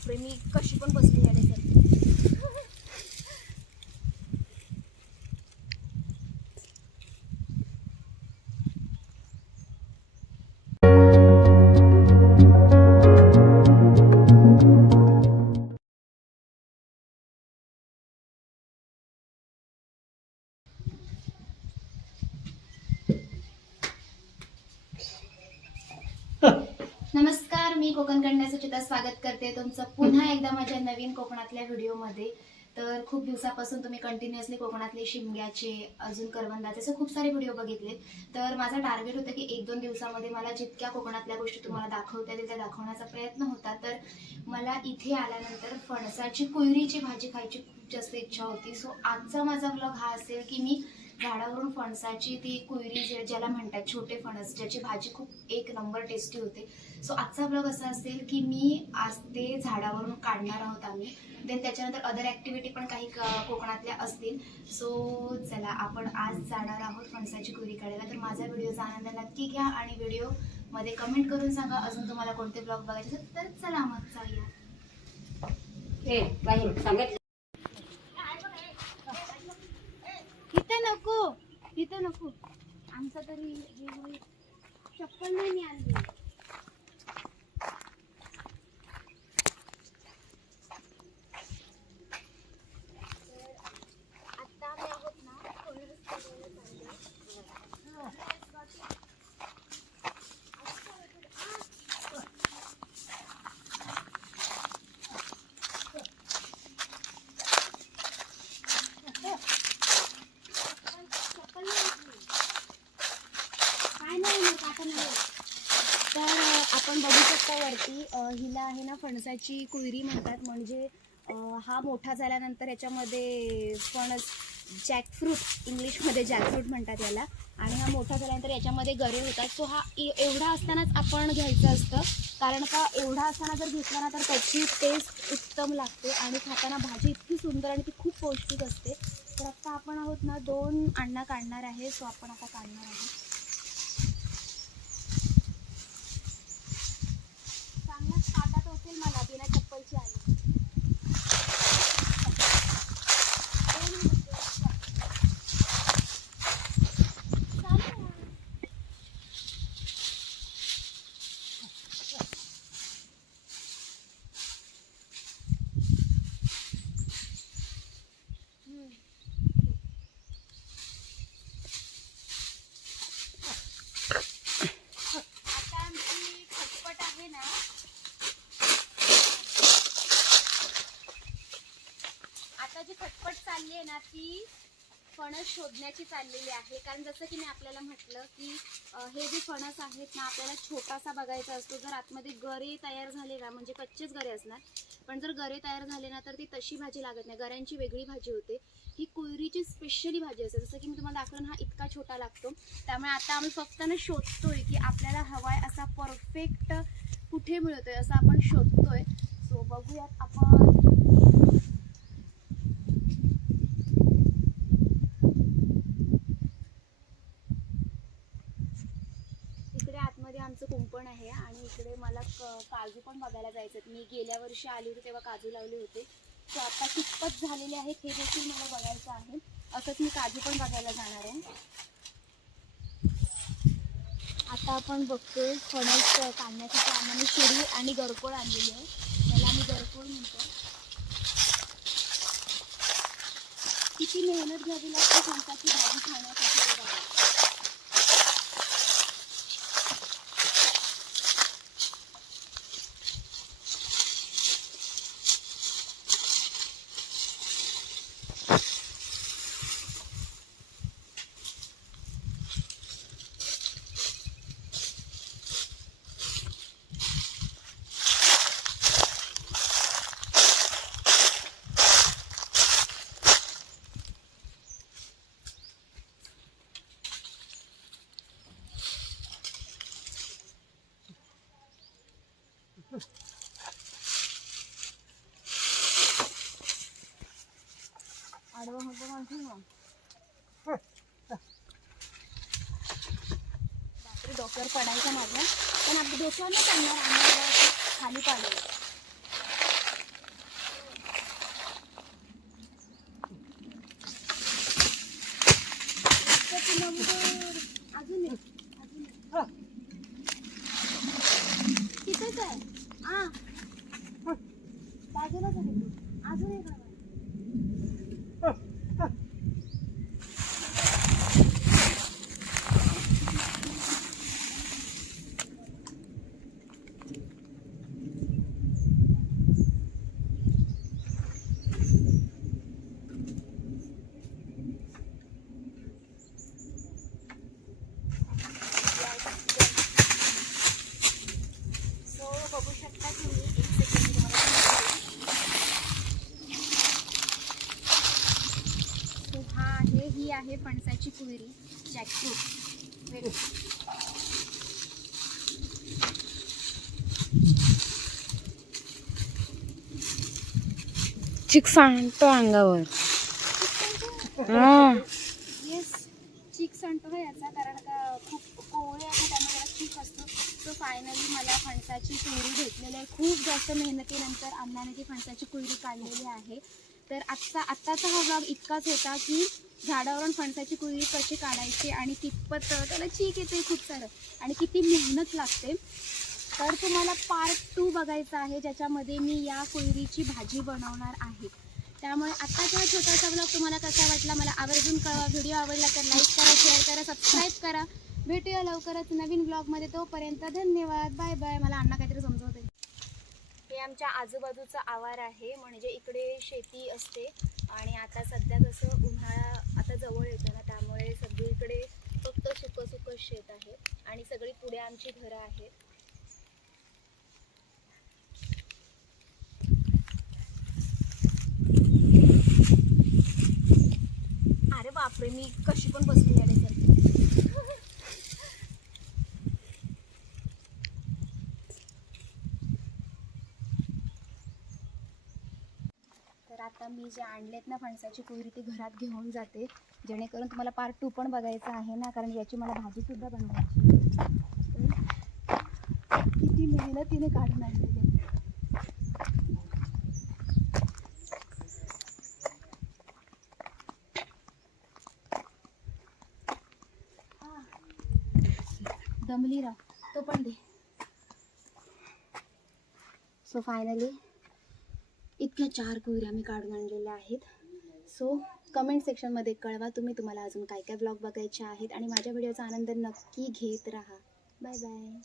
बापरे मी कशी पण बसली आहे सर. कोकण कन्या सुचिता स्वागत करते. तुमचं पुन्हा एकदा माझ्या नवीन कोकणातल्या व्हिडिओमध्ये. तर खूप दिवसापासून तुम्ही कंटिन्युअसली कोकणातले शिमग्याचे अजून करवंदाचे असे खूप सारे व्हिडिओ बघितले तर माझं टार्गेट होतं की एक दोन दिवसामध्ये मला जितक्या कोकणातल्या गोष्टी तुम्हाला दाखवता येतील त्या दाखवण्याचा प्रयत्न होता. तर मला इथे आल्यानंतर फणसाची कुयरीची भाजी खायची खूप जास्त इच्छा होती. सो आजचा माझा ब्लॉग हा असेल की मी झाडावरून फणसाची ती कुयरी जे ज्याला म्हणतात छोटे फणस ज्याची भाजी खूप एक नंबर टेस्टी होते. सो आजचा ब्लॉग असा असेल की मी आज ते झाडावरून काढणार आहोत आम्ही. देन त्याच्यानंतर अदर ॲक्टिव्हिटी पण काही क- कोकणातल्या असतील. सो चला आपण आज जाणार आहोत फणसाची कुयरी काढायला. तर माझा व्हिडिओचा आनंद नक्की घ्या आणि व्हिडिओमध्ये कमेंट करून सांगा अजून तुम्हाला कोणते ब्लॉग बघायचे तर चला मग चालूया इथे नको इथे नको. आमचं तरी चप्पल नाही आणली आता आम्ही आहोत ना फणस तोडायला चाललोय. चप्पल नाही आणली. काय नाही मग आता नाही तर अ, आपण बघू की हिला आहे ना फणसाची कुयरी म्हणतात. म्हणजे हा मोठा झाल्यानंतर याच्यामध्ये फणस जॅकफ्रूट इंग्लिशमध्ये जॅकफ्रूट म्हणतात याला. आणि हा मोठा झाल्यानंतर याच्यामध्ये गरे होतात. सो हा ए- एवढा असतानाच आपण घ्यायचं असतं. कारण का एवढा असताना जर घेतला ना तर त्याची टेस्ट उत्तम लागते आणि खाताना भाजी इतकी सुंदर आणि ती खूप पौष्टिक असते. तर आत्ता आपण आहोत ना दोन अण्णा काढणार आहे. सो आपण आता काढणार आहोत चांगलाच काटात असेल मला बिना चप्पलची आली चालू आहे. हम्म. आता आमची खटपट आहे ना आता जी खटपट चालली आहे ना ती फणस शोधण्याची चाललेली आहे. कारण जसं की मी आपल्याला म्हटलं की हे जे फणस आहेत ना आपल्याला छोटासा बघायचा असतो. जर आतमध्ये गरे तयार झाले ना म्हणजे कच्चेच गरे असणार. पण जर गरे तयार झाले ना तर ती तशी भाजी लागत नाही. गऱ्यांची वेगळी भाजी होते. ही कुयरीची स्पेशली भाजी असते. जसं की मी तुम्हाला दाखवलं हा इतका छोटा लागतो. त्यामुळे आता आम्ही फक्त ना शोधतोय की आपल्याला हवाय असा परफेक्ट कुठे मिळतोय असं आपण शोधतोय. सो बघूयात आपण इकडे आतमध्ये आमचं कुंपण आहे आणि इकडे मला क- काजू पण बघायला जायचं. मी गेल्या वर्षी आली होती तेव्हा काजू लावले होते. सो आता कितपत झालेले आहेत हे देखील मला बघायचं आहे. असंच मी काजू पण बघायला जाणार आहे. आता आपण बघतोय फणस काढण्यासाठी आम्हाला शिडी आणि गरकोळ आणलेली आहे. त्याला आम्ही गरकोळ म्हणतो. किती मेहनत घ्यावी लागते फणसाची भाजी खाण्यासाठी आडवं होतं म्हणून मग. बापरे डोक्यावर पडायचं माझ्या. पण आपलं डोक्यावर नाही पडणार आम्हाला खाली पाडेल म्हणजे अजून अजून तिथंच आहे. हां. आहे ही फणसाची कुयरी जॅकफ्रूट वेट चिक सांडतो अंगावर. हा. येस चीक सांगतो का याचा कारण का खूप कोवळे आहे त्यामुळे चीक असतो. सो फायनली मला फणसाची कुयरी भेटलेली आहे. खूप जास्त मेहनतीनंतर अण्णाने ती फणसाची कुयरी काढलेली आहे. तर आत्ता आत्ताचा हा ब्लॉग इतकाच होता की झाडावरून फणसाची कुयरी कशी काढायची आणि कितपत त्याला चीक येते खूप सारं. आणि किती मेहनत लागते. तर तुम्हाला पार्ट टू बघायचा आहे ज्याच्यामध्ये मी या कुयरीची भाजी बनवणार आहे. त्यामुळे आत्ताचा हा छोटासा ब्लॉग तुम्हाला कसा वाटला मला आवर्जून कळवा. व्हिडिओ आवडला तर लाईक करा शेअर करा सबस्क्राईब करा. भेटूया लवकरच नवीन ब्लॉगमध्ये तोपर्यंत धन्यवाद. बाय बाय मला अण्णा काहीतरी समजवते हे आमच्या आजूबाजूचं आवार आहे. म्हणजे इकडे शेती असते आणि आता सध्या कसं उन्हाळा आता जवळ येतो ना त्यामुळे सगळीकडे फक्त सुकं सुकं शेत आहे आणि सगळी पुढे आमची घरं आहेत. अरे बापरे मी कशी पण बसली आहे तर आता मी जे आणलेत ना फणसाची कुयरी ती घरात घेऊन जाते. जेणेकरून तुम्हाला पार्ट टू पण बघायचा आहे ना कारण याची मला भाजीसुद्धा बनवायची किती तर तिने काढून आणलेली दमली राव तो पण दे. सो फायनली इतक्या चार कुयऱ्या मी काढून आणलेल्या आहेत. सो कमेंट सेक्शनमध्ये कळवा तुम्ही तुम्हाला अजून काय काय ब्लॉग बघायचे आहेत आणि माझ्या व्हिडिओचा आनंद नक्की घेत राहा. Bye bye